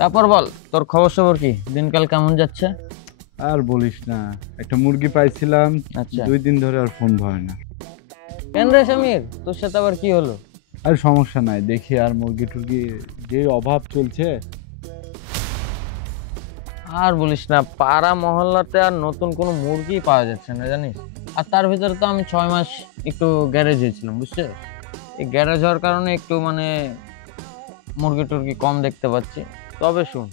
তারপর বল, তোর খবর সবর কি? দিনকাল কেমন যাচ্ছে? আর বলিস না, একটা মুরগি পাইছিলাম। আচ্ছা। 2 দিন ধরে আর ফোন ধরে না। কেন রে সমীর, তোর সাথে আবার কি হলো? আর সমস্যা নাই, দেখি আর মুরগি টুরগি যে অভাব চলছে। আর বলিস না, পাড়া মহল্লাতে আর নতুন কোনো মুরগি পাওয়া যাচ্ছে না জানিস। আর তার ভিতরে তো আমি 6 মাস একটু গ্যারেজ হয়েছিলাম, বুঝছে। এই গ্যারেজ হওয়ার কারণে একটু মানে মুরগি টুরগি কম দেখতে পাচ্ছি। তবে শুন,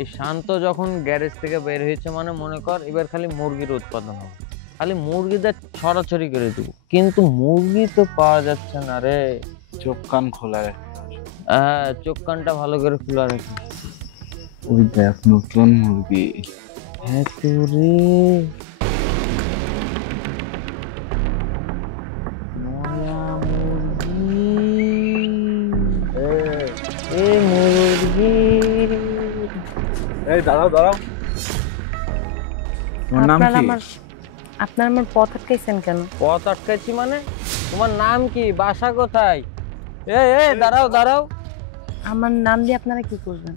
এই শান্ত যখন গ্যারেজ থেকে বের হয়েছে মানে মনে কর এবার খালি মুরগির উৎপাদন হবে, খালি মুরগিদের ছড়াছড়ি করে দেবো, কিন্তু মুরগি তো পাওয়া যাচ্ছে না রে। চোখ কান খোলা রাখ। হ্যাঁ, চোখ কানটা ভালো করে খোলা রাখি। ওই দেখ নতুন মুরগি। হ্যাঁ তো রে, নয়া মুরগি। এ মুরগি, এই দাঁড়াও দাঁড়াও, তোমার নাম কি? আপনার আমার পথ আটকাইছেন কেন? পথ আটকাচ্ছি মানে? তোমার নাম কি, বাসা কোথায়? দাঁড়াও দাঁড়াও। আমার নাম দিয়ে আপনারা কি করবেন?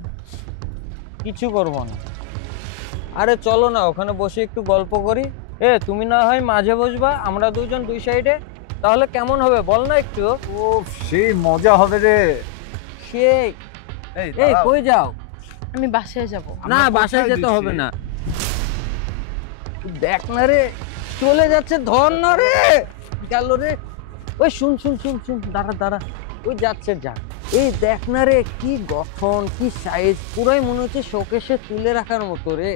কিছু করবো না। আরে চলো না, ওখানে বসে একটু গল্প করি। তুমি না হয় মাঝে বসবা, আমরা দুজন দুই সাইডে, তাহলে কেমন হবে বল না একটু। ও সেই মজা হবে রে। সেই এই কই যাও? আমি বাসায় যাব। না, বাসায় যেতে হবে না। দেখ না রে, চলে যাচ্ছে। ধর না রে, গেল রে। ওই শুন শুন শুন শুন, দাঁড়া দাঁড়া, ওই যাচ্ছে, যা। এই দেখ না রে, কি গঠন, কি সাইজ, পুরাই মনে হচ্ছে শোকেসে তুলে রাখার মতো রে।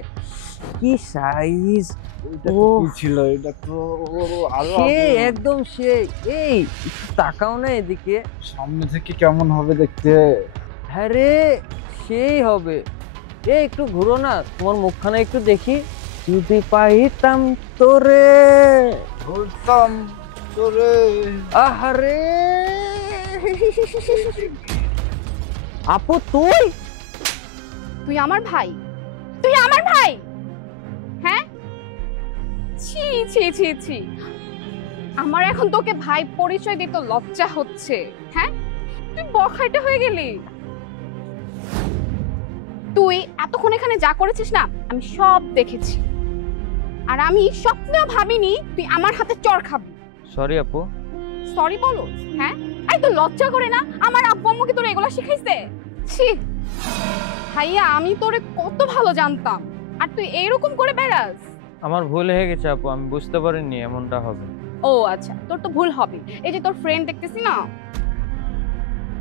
কি সাইজ! ও ছিল এটা তো আরো সে একদম সে। এই একটু তাকাও না এদিকে। সামনে থেকে কেমন হবে দেখতে? হ্যাঁ রে, সেই হবে। একটু ঘুরো না, তোমার মুখখানা একটু দেখি। যদি পাইতাম তোরে, ধরতাম তোরে। আহারে আপু, তুই তুই আমার ভাই? তুই আমার ভাই? হ্যাঁ, ছি ছি ছি ছি। আমার এখন তোকে ভাই পরিচয় দিতে লজ্জা হচ্ছে। হ্যাঁ, তুই বখাইটা হয়ে গেলি। তুই এতক্ষণ এখানে যা করেছিস না, আমি সব দেখেছি। আর আমি স্বপ্নেও ভাবিনি তুই আমার হাতে চড় খাবি। সরি আপু। সরি বলো? হ্যাঁ, এই তো লজ্জা করে না? আমার আব্বু আম্মু কি তোর এগুলো শিখাইছে? ছি ভাইয়া, আমি তোরে কত ভালো জানতাম, আর তুই এইরকম করে বেড়াস। আমার ভুল হয়ে গেছে আপু, আমি বুঝতে পারিনি এমনটা হবে। ও আচ্ছা, তোর তো ভুল হবে। এই যে তোর ফ্রেন্ড দেখতেছি না,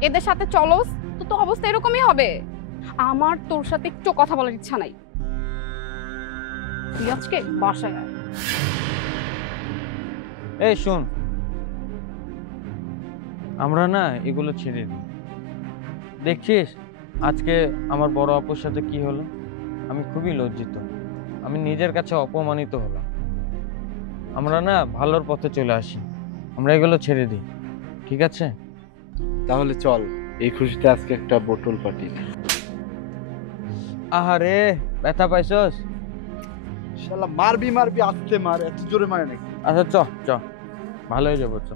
এদের সাথে চলোস তো তো অবস্থা এরকমই হবে। আমার তোর সাথে একটু কথা বলার ইচ্ছা নাই। তুই আজকে বাসায় আয়। এই শুন, আমরা না এগুলো ছেড়ে দিই। দেখছিস আজকে আমার বড় আপুর সাথে কি হলো? আমি খুবই লজ্জিত, আমি নিজের কাছে অপমানিত হলাম। আমরা না ভালোর পথে চলে আসি, আমরা এগুলো ছেড়ে দিই, ঠিক আছে? তাহলে চল, এই খুশিতে আজকে একটা বোতল পার্টি। আহারে, ব্যথা পাইছস? শালা মারবি মারবি, আস্তে মার, এত জোরে মারে নাকি? আচ্ছা চ চ, ভালো হয়ে যাবো, চ।